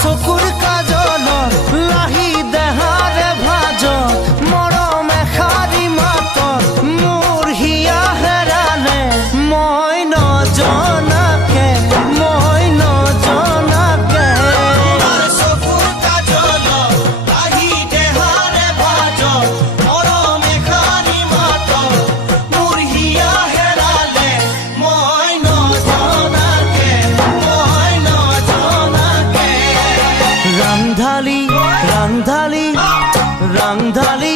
চকুৰ কাজলত লাহি দেহাৰে ভাজত মৰম এষাৰি মাতত মোৰ হিয়া হেৰালে মই নজনাকে চকুৰ কাজলত লাহি দেহাৰে ভাজত মৰম এষাৰি মাতত মোৰ হিয়া হেৰালে মই নজনাকে ৰাংধালি ৰাংধালি ৰাংধালি